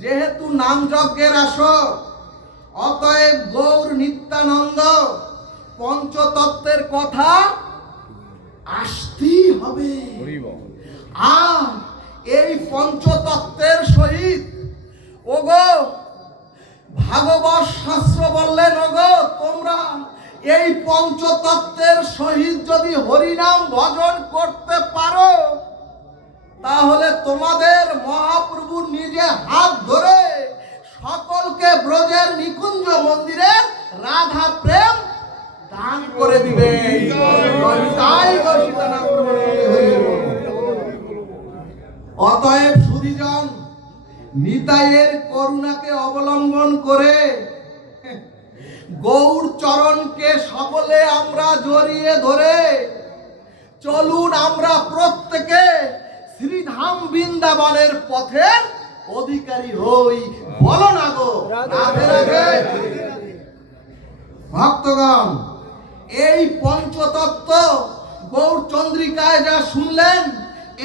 যেহেতু নাম যজ্ঞের আসর, অতএব গৌর নিত্যানন্দ পঞ্চতত্ত্বের কথা আসতেই হবে। আর এই পঞ্চতত্ত্বের সহিত ওগো ভাগবত শাস্ত্র বললেন, ওগো তোমরা এই পঞ্চতত্ত্বের সহিত যদি হরিনাম ভজন করতে পারো, তাহলে তোমাদের মহাপ্রভু নিজে হাত ধরে সকলকে ব্রজের নিকুঞ্জ মন্দিরে রাধা প্রেম দান করে দিবে। অতএব সুধীজন, নিতাইয়ের করুণাকে অবলম্বন করে গৌর চরণকে সকলে আমরা জড়িয়ে ধরে চলুন আমরা প্রত্যেকে শ্রীধাম বৃন্দাবনের পথের অধিকারী হই। বলো না গো রাধে রাধে। ভক্তগণ, এই পঞ্চতত্ত্ব গৌর চন্দ্রিকায় যা শুনলেন,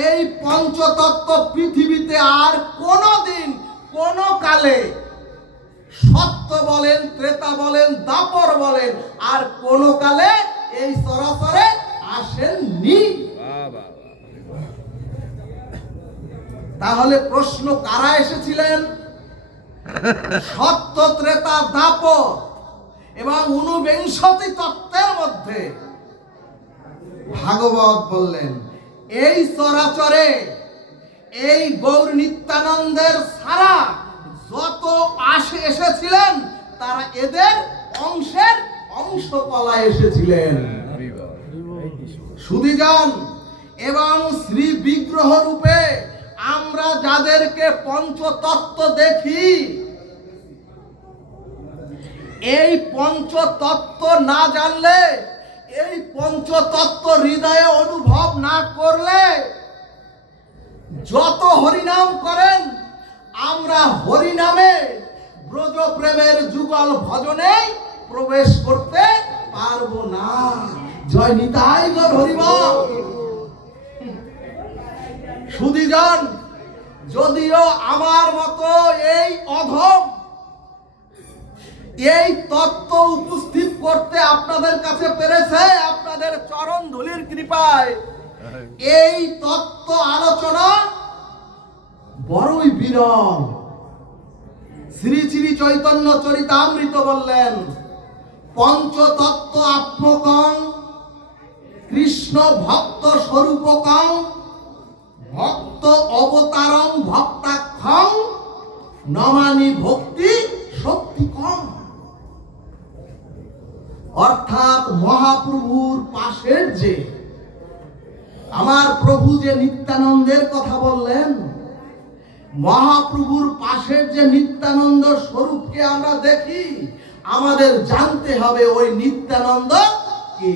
এই পঞ্চতত্ত্ব পৃথিবীতে আর কোনোদিন কোনো কালে সত্য বলেন, ত্রেতা বলেন, দাপর বলেন, আর কোনো কালে এই চরাচরে আসেননি। তাহলে প্রশ্ন, কারা এসেছিলেন? সত্য, ত্রেতা, দাপর এবং ঊনবিংশতি তত্ত্বের মধ্যে ভাগবত বললেন এই চরাচরে এই গৌর নিত্যানন্দের সারা যত এসেছিলেন, তারা এদের অংশের অংশকলা এসেছিলেন। সুধীজন, এবং শ্রী বিগ্রহ রূপে আমরা যাদেরকে পঞ্চতত্ত্ব দেখি, এই পঞ্চতত্ত্ব না জানলে, এই পঞ্চতত্ত্ব হৃদয়ে অনুভব না করলে, যত হরিনাম করেন, আমরা হরিনামে ব্রজ প্রেমের যুগল ভজনে প্রবেশ করতে পারবো না। জয় নিতাই গৌর হরিবল। সুধীজন, যদিও আমার মতো এই অধম এই তত্ত্ব উপস্থিত করতে আপনাদের কাছে পেরেছে আপনাদের চরণ ধুলির কৃপায়, এই তত্ত্ব আলোচনা বড়ই বিরল। শ্রী শ্রী চৈতন্য চরিতামৃত বললেন, পঞ্চতত্ত্ব আত্মকং কৃষ্ণ ভক্ত স্বরূপকং ভক্ত অবতারং ভক্তাক্ষং নমানি ভক্তি শক্তি কম। অর্থাৎ মহাপ্রভুর পাশের যে আমার প্রভু যে নিত্যানন্দের কথা বললেন, মহাপ্রভুর পাশের যে নিত্যানন্দ স্বরূপকে আমরা দেখি, আমাদের জানতে হবে ওই নিত্যানন্দ কে।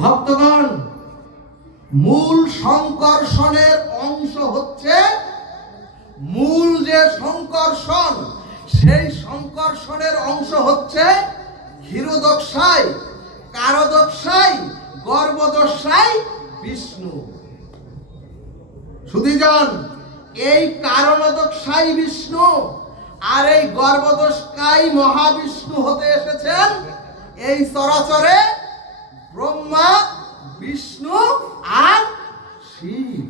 ভক্তগণ, মূল সংকর্ষণের অংশ হচ্ছে, মূল যে সংকর্ষণ, সেই সংকর্ষণের অংশ হচ্ছে ক্ষীরোদক্ষায়, কারোদক্ষায়, গর্ভদক্ষায় বিষ্ণু। সুধীজন, এই কারণদক্ষায় বিষ্ণু আর এই গর্ভদক্ষায় মহাবিষ্ণু হতে এসেছেন এই চরাচরে ব্রহ্মা, বিষ্ণু আর শিব,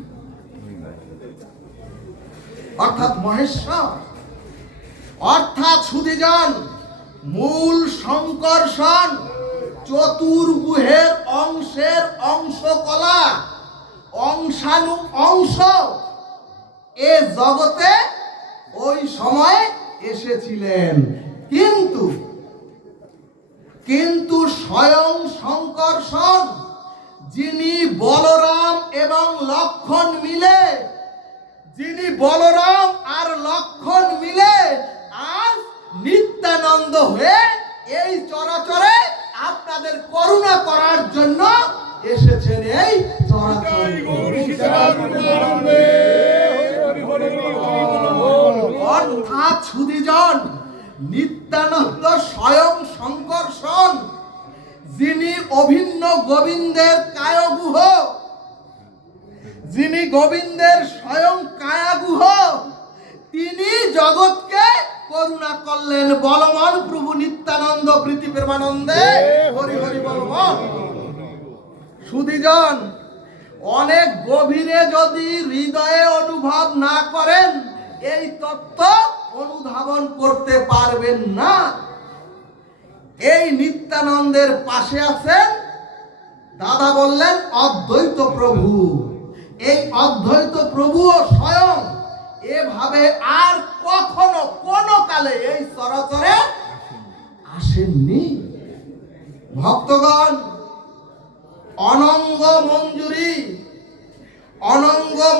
অর্থাৎ মহেশ্বর। অর্থাৎ সুধীজন, মূল সংকর্ষণ চতুর্গুহের অংশের অংশকলা, অংশানু অংশ এ জগতে ওই সময়ে এসেছিলেন। কিন্তু স্বয়ং সংকর্ষণ, যিনি বলরাম এবং লক্ষণ মিলে, যিনি বলরাম আর লক্ষণ মিলে আজ নিত্যানন্দ হয়ে এই চরাচরে আপনাদের করুণা করার জন্য এসেছেন। এই চরাচরে অর্থাৎ সুধীজন, নিত্যানন্দ স্বয়ং সংকর্ষণ, যিনি অভিন্ন গোবিন্দের কায়গুহ, যিনি গোবিন্দের স্বয়ং কায়াগুহ, বললেন, বলমন প্রভু নিত্যানন্দ প্রীতি প্রেমানন্দে হরি হরি বলমন। সুধীজন, অনেক গভীরে যদি হৃদয়ে অনুভব না করেন, এই তত্ত্ব অনুধাবন করতে পারবেন না। এই নিত্যানন্দের পাশে আছেন, দাদা বললেন, অদ্বৈত প্রভু। এই অদ্বৈত প্রভুও স্বয়ং এভাবে আর কখনো কোনো কালে এই চরাচরে আসেননি। ভক্তগণ, অনঙ্গ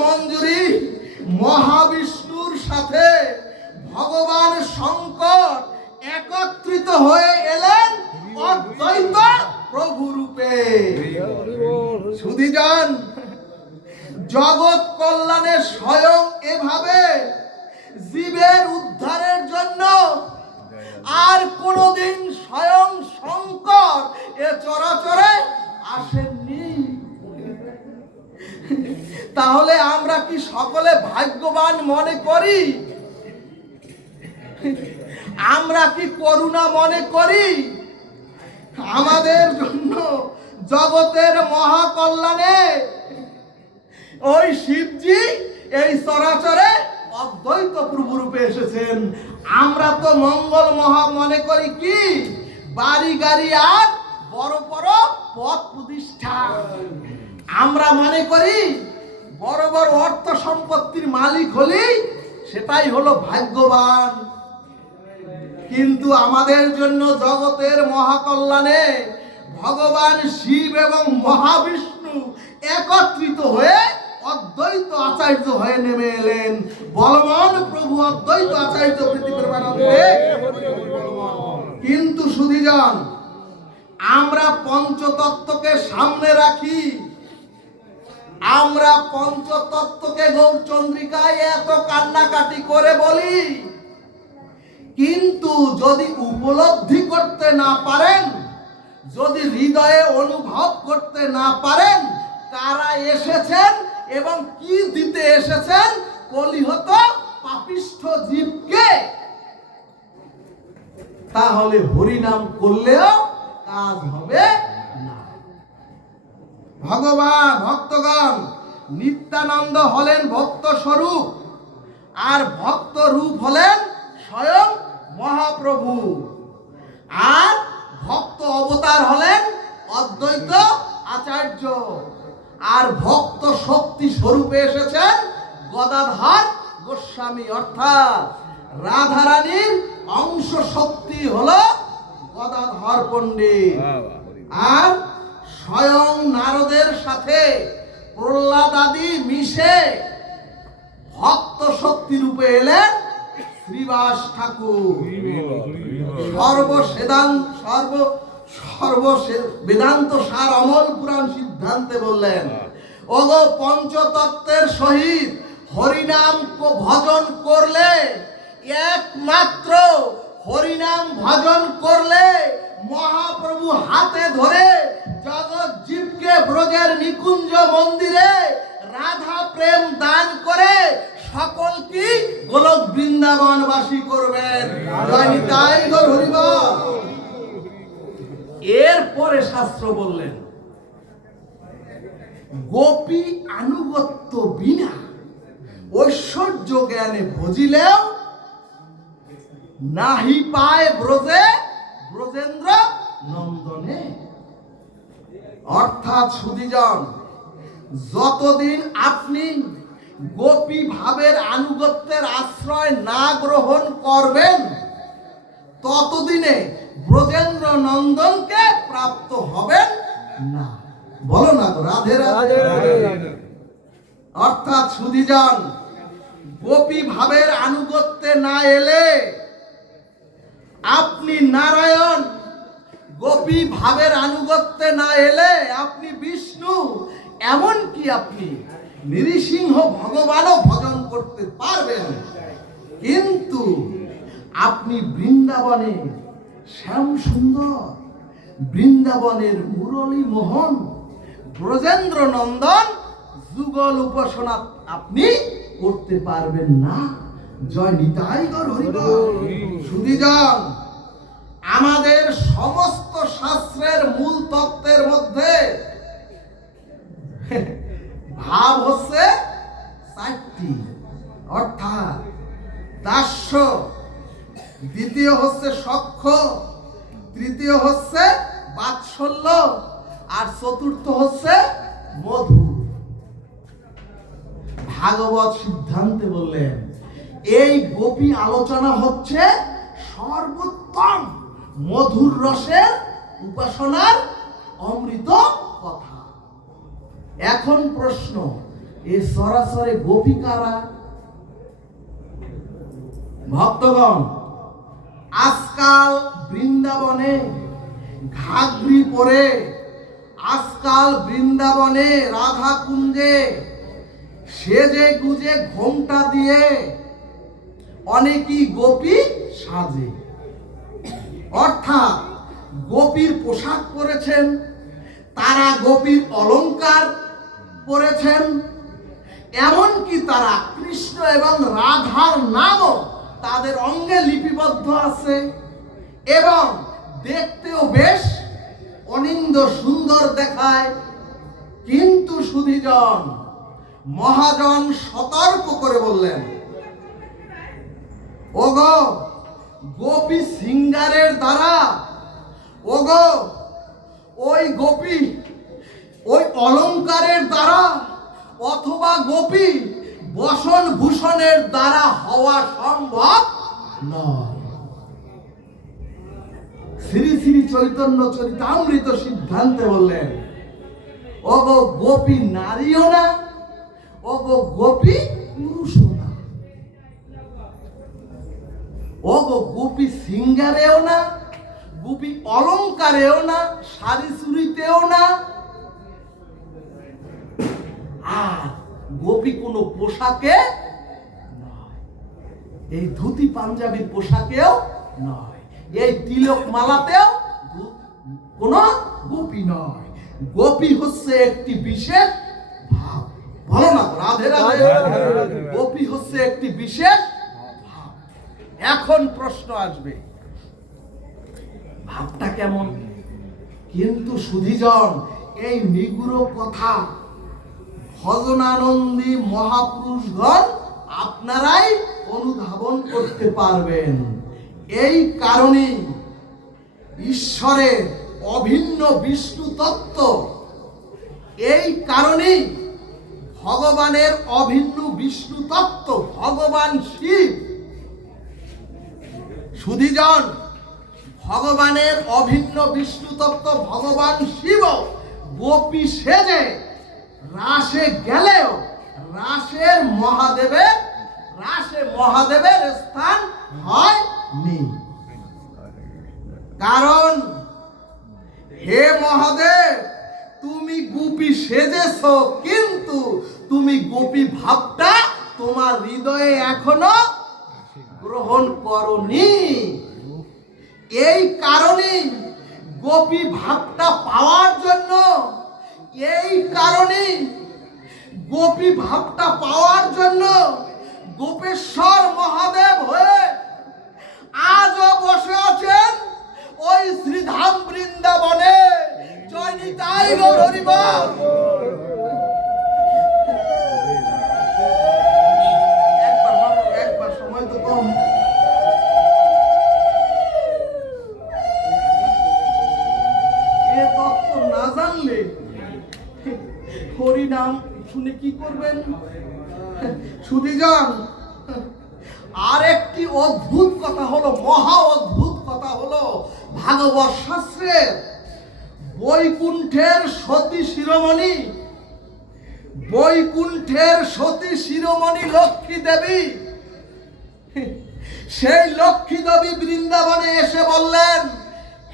মঞ্জুরি মহাবিষ্ণুর সাথে ভগবান শঙ্কর একত্রিত হয়ে এলেন অদ্বৈত প্রভু রূপে। সুধীজন, জগৎ কল্যাণে স্বয়ং এভাবে জীবের উদ্ধারের জন্য আর কোনদিন স্বয়ং শঙ্কর এ চরাচরে আসেননি। তাহলে আমরা কি সকলে ভাগ্যবান মনে করি? আমরা কি করুণা মনে করি? আমাদের জন্য জগতের মহাকল্যাণে ওই শিবজি এই চরাচরে অদ্বৈত প্রভু রূপে এসেছেন। আমরা তো মঙ্গল মহা মনে করি কি বাড়ি গাড়ি আর বড় বড় পদ প্রতিষ্ঠা। আমরা মনে করি বড় বড় অর্থ সম্পত্তির মালিক হলি সেটাই হলো ভাগ্যবান। কিন্তু আমাদের জন্য জগতের মহাকল্যাণে ভগবান শিব এবং মহাবিষ্ণু একত্রিত হয়ে অদ্বৈত আচার্য হয়ে নেমে এলেন। বলমন প্রভু অদ্বৈত আচার্য প্রীতি প্রেমানন্দে। কিন্তু সুধীজন, আমরা পঞ্চতত্ত্বকে সামনে রাখি, আমরা পঞ্চতত্ত্বকে গৌরচন্দ্রিকায় এত কান্নাকাটি করে বলি, কিন্তু যদি উপলব্ধি করতে না পারেন, যদি হৃদয়ে অনুভব করতে না পারেন কারা এসেছেন এবং কি দিতে এসেছেন কলিহত পাপিষ্ঠ জীবকে, তাহলে হরিনাম করলেও কাজ হবে না। ভক্তগণ, নিত্যানন্দ হলেন ভক্ত স্বরূপ, আর ভক্ত রূপ হলেন স্বয়ং মহাপ্রভু, আর ভক্ত অবতার হলেন অদ্বৈত আচার্য, আর ভক্ত শক্তি স্বরূপে এসেছেন গদাধর গোস্বামী, অর্থাৎ রাধারানীর অংশ শক্তি হলো গদাধর পণ্ডিত। আর স্বয়ং নারদের সাথে প্রহ্লাদ আদি মিশে ভক্ত শক্তি রূপে এলেন শ্রীবাস ঠাকুর। বেদান্ত সার অমল পুরাণ সিদ্ধান্তে বললেন, ওগো পঞ্চতত্ত্বের সহিত হরিনাম ভজন করলে, একমাত্র হরিনাম ভজন করলে মহাপ্রভু হাতে ধরে জগৎ জীবকে ব্রজের নিকুঞ্জ মন্দিরে রাধা প্রেম দান করে সকল কি গোলক বৃন্দাবনবাসী করবেন। জয় নিতাই গৌর হরি বল। এরপরে শাস্ত্র বললেন, গোপী আনুগত্য বিনা ঐশ্বর্য জ্ঞানে ভজিলেও নাহি পায় ব্রজে ব্রজেন্দ্র নন্দনে। অর্থাৎ সুধীজন, যতদিন আপনি গোপী ভাবের আনুগত্যের আশ্রয় না গ্রহণ করবেন, ততদিনে ব্রজেন্দ্র নন্দনকে প্রাপ্ত হবেন না। বলো না রাধে রাধে। অর্থাৎ সুধীজন, গোপী ভাবের আনুগত্যে না এলে আপনি নারায়ণ, গোপী ভাবের আনুগত্যে না এলে আপনি বিষ্ণু, এমনকি আপনি নৃসিংহ ভগবানও ভজন করতে পারবেন। কিন্তু আপনি বৃন্দাবনে শ্যাম সুন্দর, বৃন্দাবনের মুরলী মোহন, ব্রজেন্দ্র নন্দন যুগল উপাসনা আপনি করতে পারবেন না। জয় নিতাই গৌর হরিবল। সুধীজন, আমাদের সমস্ত শাস্ত্রের মূল তত্ত্বের মধ্যে ভাব হচ্ছে চারটি, অর্থাৎ দাস্য, দ্বিতীয় হচ্ছে সখ্য, তৃতীয় হচ্ছে বাৎসল্য, আর চতুর্থ হচ্ছে মধু। ভাগবত সিদ্ধান্তে বললেন এই গোপী আলোচনা হচ্ছে সর্বোত্তম মধুর রসের উপাসনার অমৃত কথা। এখন প্রশ্ন, এই সরাসরি গোপী কারা? ভক্তগণ, আজকাল বৃন্দাবনে ঘাগরি পরে, আজকাল বৃন্দাবনে রাধা কুঞ্জে সেজে গুজে ঘোমটা দিয়ে অনেকেই গোপী সাজে, অর্থাৎ গোপীর পোশাক পরেছেন, তারা গোপীর অলংকার পরেছেন, এমনকি তারা কৃষ্ণ এবং রাধার নামও তাদের অঙ্গে লিপিবদ্ধ আছে এবং দেখতেও বেশ অনিন্দ সুন্দর দেখায়। কিন্তু সুধীজন, মহাজন সতর্ক করে বললেন, ওগো গোপী সিঙ্গারের দ্বারা, ওগো ওই গোপী ওই অলংকারের দ্বারা অথবা গোপী বসন ভূষণের দ্বারা হওয়া সম্ভব নয়। শ্রী শ্রী চৈতন্য চরিতামৃত সিদ্ধান্তে বললেন, ওগো গোপী নারীও না, ওগো গোপী পুরুষও না, ওগো গোপী সিঙ্গারেও না, গোপী অলংকারেও না, শাড়ি চুড়িতেও না, আর গোপী কোন পোশাকে নয়, এই ধুতি পাঞ্জাবির পোশাকেও নয়, এই তিলক মালাতেও কোন গোপী নয়। গোপী হচ্ছে একটি বিশেষ ভাব। বলো না রাধে রাধে। গোপী হচ্ছে একটি বিশেষ ভাব। এখন প্রশ্ন আসবে, ভাবটা কেমন? কিন্তু সুধীজন, এই নিগুড় কথা ভজনানন্দী মহাপুরুষগণ আপনারাই অনুধাবন করতে পারবেন। এই কারণে ঈশ্বরের অভিন্ন বিষ্ণু তত্ত্ব, এই কারণেই ভগবানের অভিন্ন বিষ্ণু তত্ত্ব ভগবান শিব। সুধীজন, ভগবানের অভিন্ন বিষ্ণু তত্ত্ব ভগবান শিব গোপী সেজে রাসে গেলেও রাসে মহাদেবের স্থান হয়নি। কারণ হে মহাদেব, তুমি গোপী সেজেছ, কিন্তু তুমি গোপী ভাবটা তোমার হৃদয়ে এখনো গ্রহণ করনি। এই কারণে গোপী ভাবটা পাওয়ার জন্য, এই কারণে গোপী ভাবটা পাওয়ার জন্য গোপেশ্বর মহাদেব হয়ে আজও বসে আছেন ওই শ্রীধাম বৃন্দাবনে। জয় নিতাই গৌর হরিবল। একবার সময় তো কম। এ তত্ত্ব না জানলে হরিনাম শুনে কি করবেন? সুধীজন, আর একটি অদ্ভুত কথা হলো, মহা অদ্ভুত কথা হলো, ভাগবত শাস্ত্রের বৈকুণ্ঠের সতী শিরোমণি, বৈকুণ্ঠের সতী শিরোমণি লক্ষ্মী দেবী, সেই লক্ষ্মী দেবী বৃন্দাবনে এসে বললেন,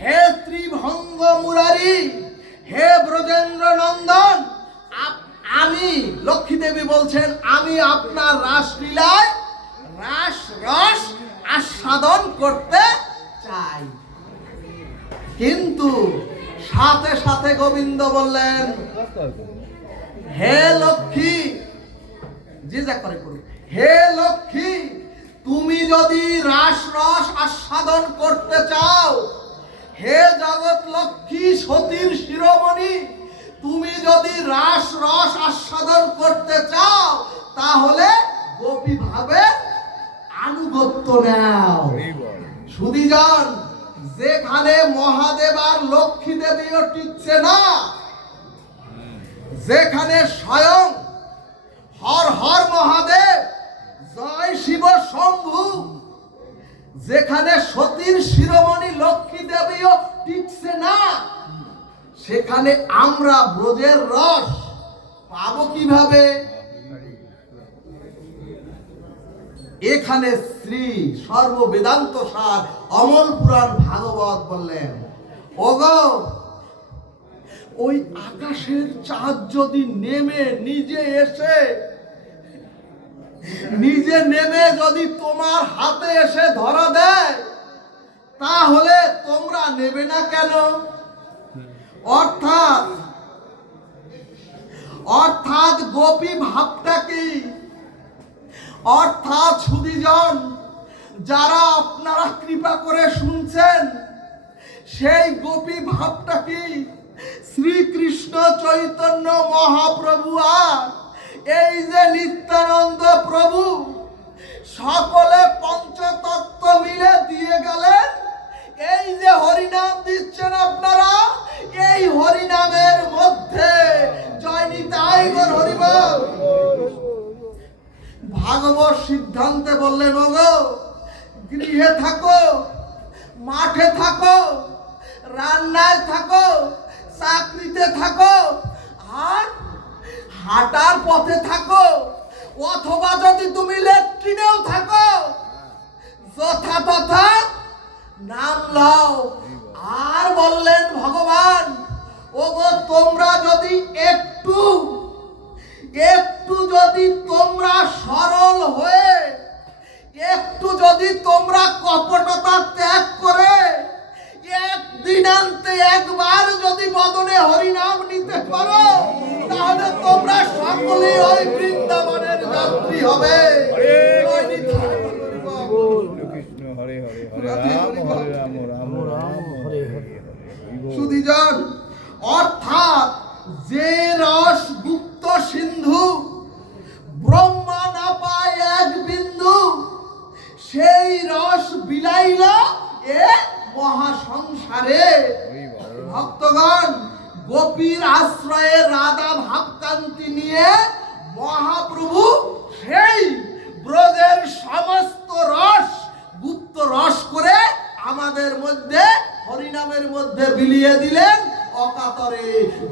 হে ত্রিভঙ্গ মুরারি, হে ব্রজেন্দ্র নন্দন, আমি লক্ষ্মী দেবী বলছেন, আমি আপনার রাসলীলায় রাস রস আস্বাদন করতে চাই। কিন্তু সাথে সাথে গোবিন্দ বললেন, হে লক্ষ্মী, যে যা করে করুন, হে লক্ষ্মী, তুমি যদি রাস রস আস্বাদন করতে চাও, হে জগৎ লক্ষ্মী সতীর শিরোমণি, তুমি যদি রাস রস আস্বাদন করতে চাও, তাহলে গোপী ভাবে আনুগত্য নাও। সুধীজন, যেখানে মহাদেব আর লক্ষ্মী দেবীও টিকছে না, যেখানে স্বয়ং হর হর মহাদেব, জয় শিব শম্ভু, যেখানে সতীর শিরোমণি লক্ষ্মী দেবীও টিকছে না, সেখানে আমরা ব্রজের রস পাবো কিভাবে? এখানে শ্রী সর্ববেদান্ত সার অমল পুরাণ ভাগবত বললেন, ওগো, ওই আকাশের চাঁদ যদি নিজে নেমে যদি তোমার হাতে এসে ধরা দেয়, তাহলে তোমরা নেবে না কেন? অর্থাৎ গোপী ভাবটা কি? অর্থাৎ সুধীজন, যারা আপনারা কৃপা করে শুনছেন, সেই গোপী ভাবটা কি? শ্রীকৃষ্ণ চৈতন্য মহাপ্রভু আর এই যে নিত্যানন্দ প্রভু সকলে পঞ্চতত্ত্ব মিলে দিয়ে গেলেন। এই যে হরিনাম দিচ্ছেন আপনারা, এই হরিনামের মধ্যে জয় নিতাই গৌর হরিবল। ভাগবত সিদ্ধান্তে বললেন, ওগো, গৃহে থাকো, মাঠে থাকো, রান্নায় থাকো, চাকরিতে থাকো, আর হাঁটার পথে থাকো, অথবা যদি তুমি ল্যাট্রিনেও থাকো, যথাতথা নাম লও। আর বললেন ভগবান, ওগো, তোমরা যদি একটু যদি তোমরা সরল হয়ে, একটু যদি তোমরা কপটতা ত্যাগ করে একদিনান্তে একবার যদি বদনে হরিনাম নিতে পারো, তাহলে তোমরা সকলেই ওই বৃন্দাবনের যাত্রী হবে। সুধীজন, অর্থাৎ যে রস গুপ্ত সিন্ধু ব্রহ্মা না পায় এক বিন্দু, সেই রস বিলাইল এ মহাসংসারে। ভক্তগণ, গোপীর আশ্রয়ে রাধা ভাবকান্তি নিয়ে মহাপ্রভু সেই ব্রজের সমস্ত রস গুপ্ত রস করে আমাদের মধ্যে হরিনামের মধ্যে বিলিয়ে দিলেন অকাতরে।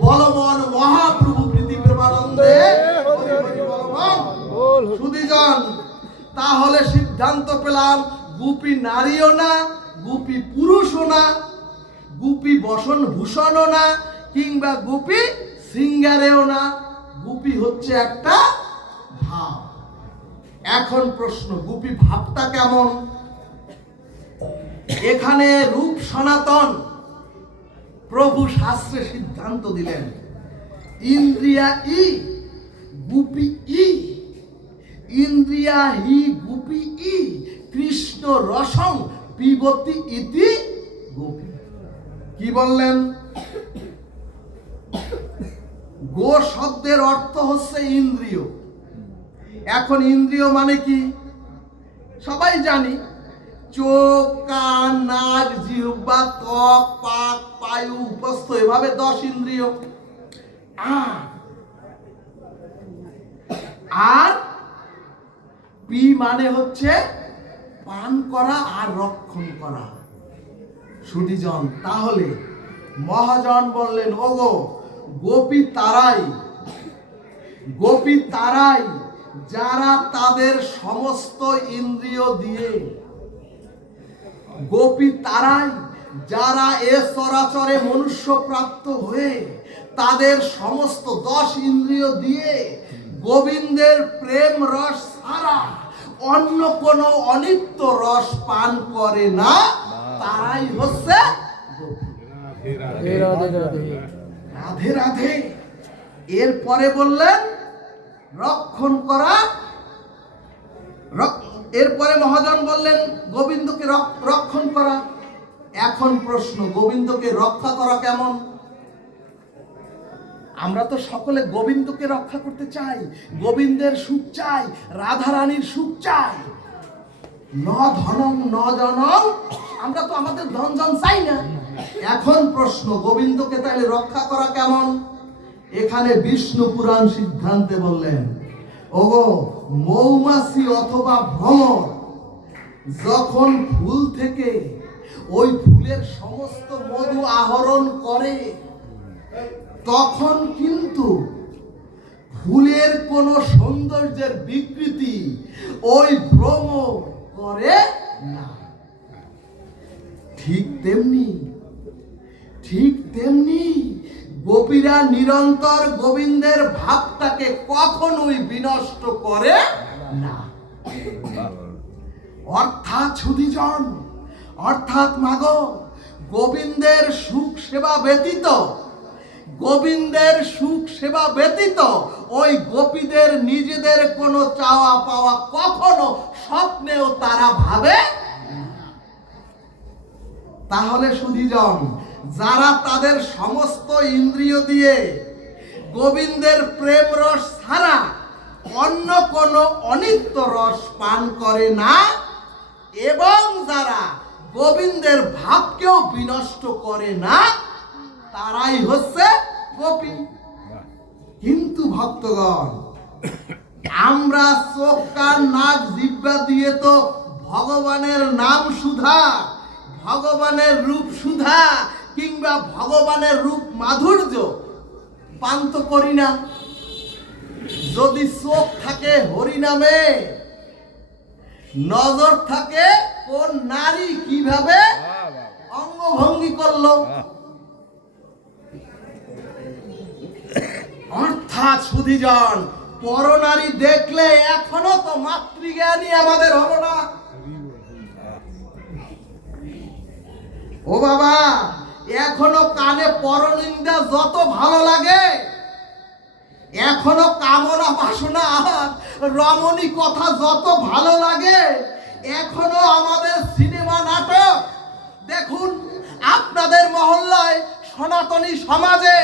বলমন মহাপ্রভু প্রীতি প্রেমানন্দে। সুধীজন, তাহলে সিদ্ধান্ত পেলাম, গোপী নারীও না, গোপী পুরুষও না, গোপী বসন ভূষণও না, কিংবা গোপী সিঙ্গারেও না, গোপী হচ্ছে একটা ভাব। এখন প্রশ্ন, গোপী ভাবটা কেমন? এখানে রূপ সনাতন প্রভু শাস্ত্রে সিদ্ধান্ত দিলেন, ইন্দ্রিয়া ই গোপী ই, ইন্দ্রিয়া হি গোপী ই, কৃষ্ণ রসং পিবতি ইতি গোপী। কি বললেন? গো শব্দের অর্থ হচ্ছে ইন্দ্রিয়। এখন ইন্দ্রিয় মানে কি সবাই জানি, চোখ, কান, নাক, জিহ্বা, ত্বক, পাক, পায়ু, উপস্থ, এভাবে 10 ইন্দ্রিয়। আর পি মানে হচ্ছে পান করা আর রক্ষণ করা। সুধীজন, তাহলে মহাজন বললেন, ওগো, গোপী তারাই যারা তাদের সমস্ত ইন্দ্রিয় দিয়ে, গোপী তারাই যারা এ চরাচরে মনুষ্য প্রাপ্ত হয়ে তাদের সমস্ত 10 ইন্দ্রিয় দিয়ে গোবিন্দের প্রেম রস ছাড়া অন্য কোনো অনিত্য রস পান করে না, তারাই হচ্ছে রাধে রাধে। এরপরে বললেন রক্ষণ করা, এরপরে মহাজন বললেন গোবিন্দকে রক্ষণ করা। এখন প্রশ্ন, গোবিন্দকে রক্ষা করা কেমন? আমরা তো সকলে গোবিন্দকে রক্ষা করতে চাই, গোবিন্দের সুখ চাই, রাধা রানীর সুখ চাই। ন ধনম ন জনম, আমরা তো আমাদের ধন জন চাই না। এখন প্রশ্ন, গোবিন্দকে তাহলে রক্ষা করা কেমন? এখানে বিষ্ণু পুরাণ সিদ্ধান্তে বললেন, ওগো মৌমাছি অথবা ভ্রমর যখন ফুল থেকে ওই ফুলের সমস্ত মধু আহরণ করে, তখন কিন্তু ফুলের কোন সৌন্দর্যের বিকৃতি ওই ভ্রমর করে না। ঠিক তেমনি গোপীরা নিরন্তর গোবিন্দের ভাবটাকে কখনোই বিনষ্ট করে না। অর্থাৎ সুধীজন, অর্থাৎ মাগো, গোবিন্দের সুখ সেবা ব্যতীত ওই গোপীদের নিজেদের কোনো চাওয়া পাওয়া কখনো স্বপ্নেও তারা ভাবে। তাহলে সুধীজন, যারা তাদের সমস্ত ইন্দ্রিয় দিয়ে গোবিন্দের প্রেম রস ছাড়া অন্য কোনো অনিত্য রস পান করে না, এবং যারা গোবিন্দের ভাবকেও বিনষ্ট করে না, তারাই হচ্ছে গোপী। কিন্তু ভক্তগণ, আমরা চোখ কান নাক জিহ্বা দিয়ে তো ভগবানের নাম সুধা, ভগবানের রূপ সুধা কিংবা ভগবানের রূপ মাধুর্য পান তো করি না। যদি চোখ থাকে হরিনামে, নজর থাকে কোন নারী কিভাবে অঙ্গভঙ্গি করলো, অর্থাৎ সুধীজন, পরনারী দেখলে এখনো তো মাতৃজ্ঞানী আমাদের হলো না। ও বাবা, এখনো কানে পরনিন্দা যত ভালো লাগে, এখনো কামনা বাসনা আর রমণী কথা যত ভালো লাগে, এখনো আমাদের সিনেমা নাটক দেখুন, আপনাদের মহল্লায় সনাতনী সমাজে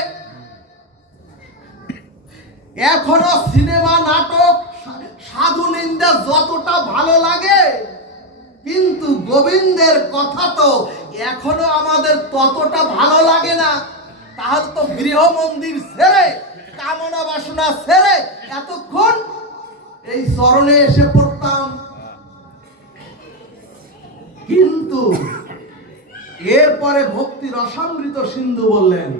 এখনো সিনেমা নাটক সাধু নিন্দা যতটা ভালো লাগে, কিন্তু গোবিন্দের কথা তো এখনো আমাদের ততটা ভালো লাগে না। তাহলে তো গৃহ মন্দির ছেড়ে, কামনা বাসনা ছেড়ে এতক্ষণ এই চরণে এসে পড়তাম। কিন্তু এরপরে ভক্তি রসামৃত সিন্ধু বললেন,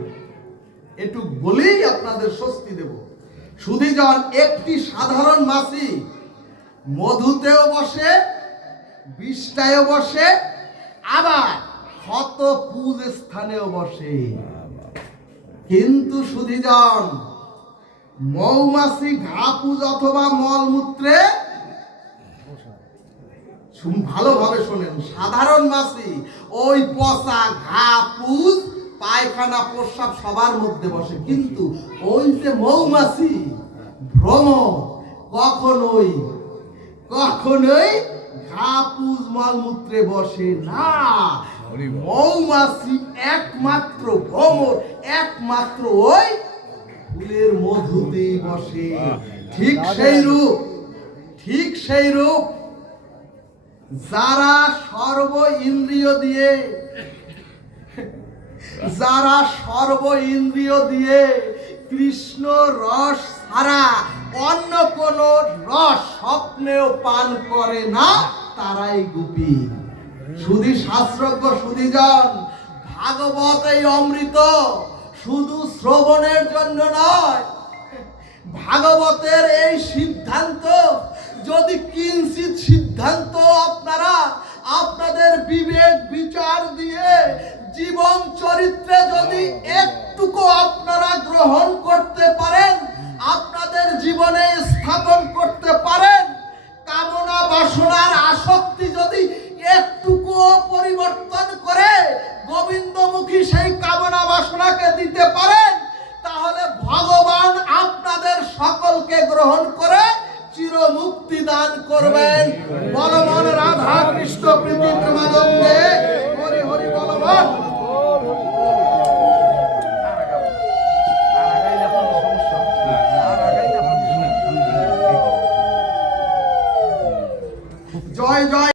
একটু বলেই আপনাদের স্বস্তি দেব। সুধীজন, একটি সাধারণ মাছি মধুতেও বসে, বিষটায়ও বসে, আবার ক্ষত পুজ স্থানেও বসে। কিন্তু সুধীজন, মৌমাছি ঘা পুজ অথবা মলমূত্রে, ভালোভাবে শোনেন, সাধারণ মাছি ওই পচা ঘা পুজ পায়খানা প্রস্রাব সবার মধ্যে বসে, কিন্তু ওই যে মৌমাছি ভ্রমর কখনোই ঘা পুজ মলমূত্রে বসে না। মৌমাছি একমাত্র ভ্রমর, একমাত্র ওই ফুলের মধুতেই বসে। ঠিক সেই রূপ যারা সর্ব ইন্দ্রিয় দিয়ে কৃষ্ণ রস ছাড়া অন্য কোন রস স্বপ্নেও পান করে না, তারাই গোপী। শুধু শাস্ত্রজ্ঞ সুধীজন, ভাগবত এই অমৃত শুধু শ্রবণের জন্য নয়, ভাগবতের এই সিদ্ধান্ত যদি কিঞ্চিত সিদ্ধান্ত আপনারা আপনাদের বিবেক বিচার দিয়ে জীবন চরিত্রে যদি একটুকু আপনারা গ্রহণ করতে পারেন, আপনাদের জীবনে স্থাপন করতে পারেন, কামনা বাসনার আসক্তি যদি একটুকু পরিবর্তন করে গোবিন্দমুখী সেই কামনা বাসনাকে দিতে পারেন, তাহলে ভগবান আপনাদের সকলকে গ্রহণ করে চিরমুক্তি দান করবেন। বলো জয় জয়।